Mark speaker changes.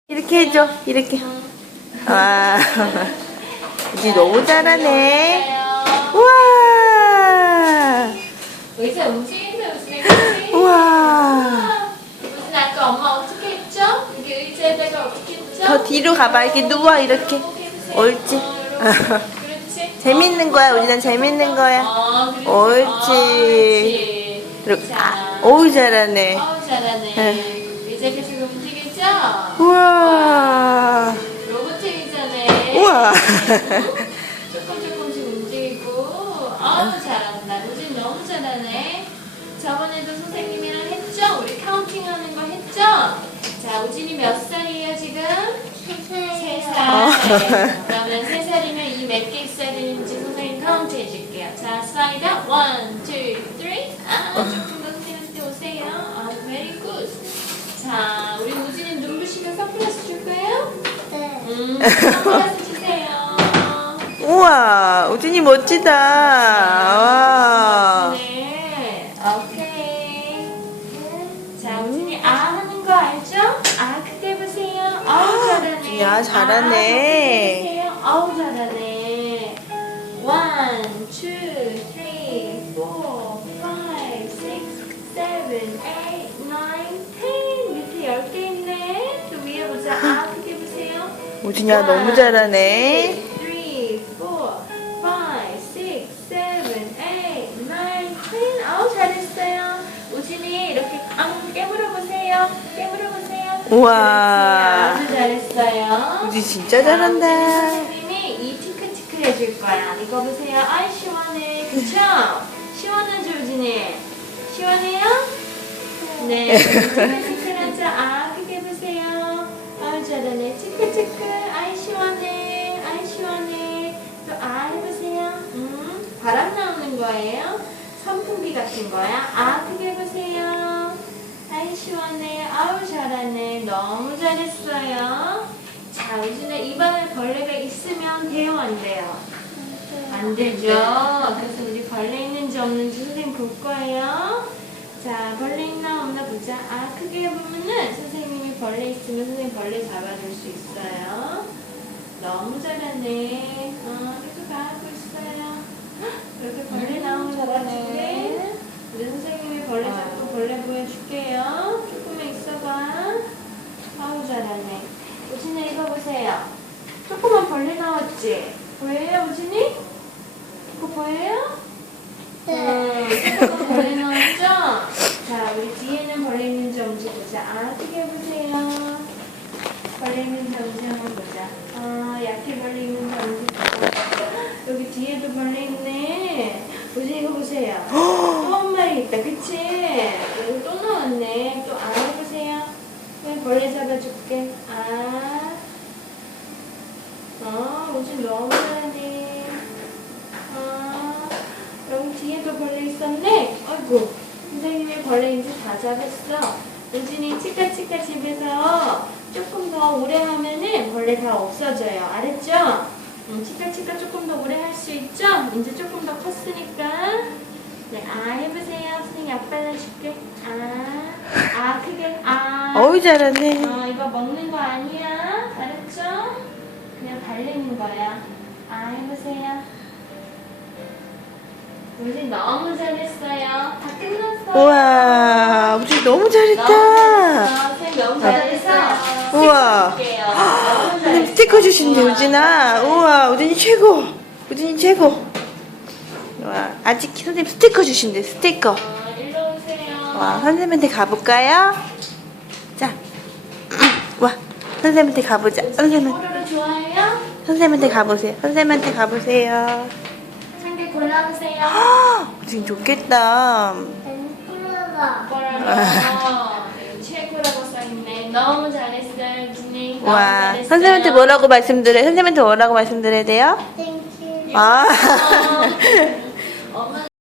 Speaker 1: 이렇게 해줘. 이렇게. 와. 우지 너무 잘하네. 우와.
Speaker 2: 의자 움직인다, 우진이.
Speaker 1: 우와.
Speaker 2: 우진 아까 엄마 어떻게 했죠? 여기 의자에다가 어떻게 했죠?
Speaker 1: 더 뒤로 가봐. 이렇게 누워. 이렇게. 옳지.
Speaker 2: 그렇지.
Speaker 1: 재밌는 거야. 우진아 재밌는 거야.
Speaker 2: 그렇지.
Speaker 1: 옳지. 이렇게.
Speaker 2: 자.
Speaker 1: 어우 잘하네.
Speaker 2: 잘하네. 의자 계속 움직이죠?
Speaker 1: 우와.
Speaker 2: 로봇 의자네.
Speaker 1: 우와.
Speaker 2: 조금씩 움직이고. 잘한다. 우진 너무 잘하네. 저번에도 선생님이랑 했죠? 우리 카운팅하는 거 했죠? 자, 우진이 몇 살이에요 지금? 3살. 그러면 3살이면 이 몇 개 있어야 되는지 선생님 카운트 해줄게요. 자, 슬라이드 1, 2, 3. 조금 더 선생님한테 오세요. very good. 자, 우리 우진이 눈부시면 선글라스 줄 거예요? 선글라스 주세요.
Speaker 1: 우와. 우진이 멋지다. 와.
Speaker 2: 네, 오케이. 자, 우진이 하는 거 알죠? 크게 보세요. 잘하네.
Speaker 1: 야, 잘하네.
Speaker 2: 크게 보세요. 잘하네. 1, 2, 3, 4, 5, 6, 7, 8, 9, 10. 밑에 10개 있네. 또 위에 보자. 크게 보세요.
Speaker 1: 우진이야 너무 잘하네.
Speaker 2: 3, 4, 5, 6, 7, 8, 9, 10. 잘했어요. 우진이 이렇게 깨물어 보세요. 깨물어 보세요.
Speaker 1: 우와.
Speaker 2: 아주 잘했어요.
Speaker 1: 우진 진짜 잘한다.
Speaker 2: 선생님이 이 티크티크 해줄 거야. 이거 보세요. 시원해. 그쵸? 시원하죠, 우진이? 시원해요? 네. 티크티크하자. 크게 보세요. 잘하네. 치크치크. 시원해. 시원해. 또 해보세요. 바람 나오는 거예요? 선풍기 같은 거야? 크게 보세요. 시원해. 잘하네. 너무 잘했어요. 자, 우진아 입안에 벌레가 있으면 돼요? 안 돼요? 안 되죠. 그래서 우리 벌레 있는지 없는지 선생님 볼 거예요. 자, 벌레 있나 없나 보자. 크게 보면은 선생님이 벌레 있으면 선생님 벌레 잡아줄 수 있어요. 너무 잘하네. 계속 다 하고 있어요. 이렇게 벌레 나오는 거 같은데 우리 선생님이 벌레 잡고 벌레 보여줄게요. 조금만 있어봐. 잘하네. 우진아 이거 보세요. 조그만 벌레 나왔지? 보여요, 우진이? 이거 보여요? 조그만 벌레 나왔죠? 자, 우리 뒤에는 벌레 있는지 없는지 보자. 크게 보세요. 벌레 있는지 없는지 한번 보자. 약해 벌레 있는지 없는지 보자. 여기 뒤에도 벌레 있네. 우진이 이거 보세요. 또 한 마리 있다. 그치? 여기 또 나왔네. 또 해보세요. 벌레 잡아줄게. 우진 너무 잘하네. 여기 뒤에도 벌레 있었네. 아이고, 선생님이 벌레인지 다 잡았어. 우진이 치카치카 집에서 조금 더 오래 하면은 벌레 다 없어져요. 알았죠? 치카치카 조금 더 오래 할 수 있죠? 이제 조금 더 컸으니까. 네, 해보세요. 선생님 약 발라줄게. 크게.
Speaker 1: 어우 잘하네.
Speaker 2: 이거 먹는 거 아니야. 알았죠? 그냥 바르는 거야. 해보세요. 우진 너무 잘했어요. 다 끝났어요.
Speaker 1: 우와. 우진 너무 잘했다.
Speaker 2: 선생님 너무 잘했어요.
Speaker 1: 우와.
Speaker 2: 너무
Speaker 1: 선생님 스티커 주신대 우진아. 우와. 우진이 최고. 우진이 최고. 와. 아직 선생님 스티커 주신대. 스티커.
Speaker 2: 일로 오세요.
Speaker 1: 와. 선생님한테 가볼까요? 자. 와. 선생님한테 가보자.
Speaker 2: 뽀로로 좋아해요?
Speaker 1: 선생님한테 가보세요. 선생님한테 가보세요.
Speaker 2: 한 개 골라보세요.
Speaker 1: 우진 좋겠다.
Speaker 2: 뽀로로. 최고라고 써있네. 너무 잘했어요, 준이. 너무
Speaker 1: 와.
Speaker 2: 잘했어요.
Speaker 1: 선생님한테 뭐라고 말씀드려요? 선생님한테 뭐라고 말씀드려야 돼요?
Speaker 3: Thank you.
Speaker 1: 아.
Speaker 2: 엄마